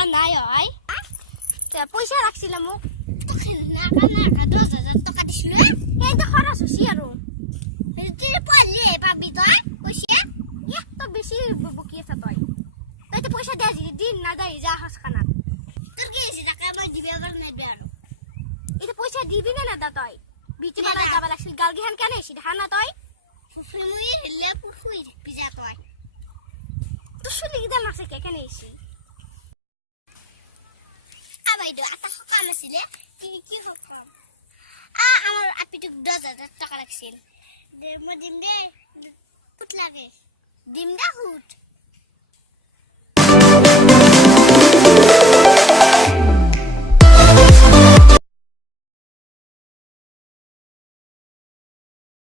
টাকা নাই হয় পয়সা রাখছিলাম মোক নাকা 10,000 টাকা দিছিল এই তো খরচ হছি আৰু তুই পড়লি পাবি তই পয়সা তো বেশি বকি আছা তই তো পয়সা দিয়া দিন না যাই যা হাস খানা তোর কি হইছে টাকা মই দিবে আবার নাই দে আর এই পয়সা দিবি না দা তই বিটি বানাই যাবা লাগছিল গালগিহান কেন এসি দেখা না তই ফুফি মুই হেলে পুফুই পিজা তই তো শুলি গিদাল নাছে কেন এসি আবাইদো আটা সকাম আছিলে কি সকাম আমার আপিটুক 10,000 টাকা লাগছিল মই দিম দে ফুট লাগে দিম দা ফুট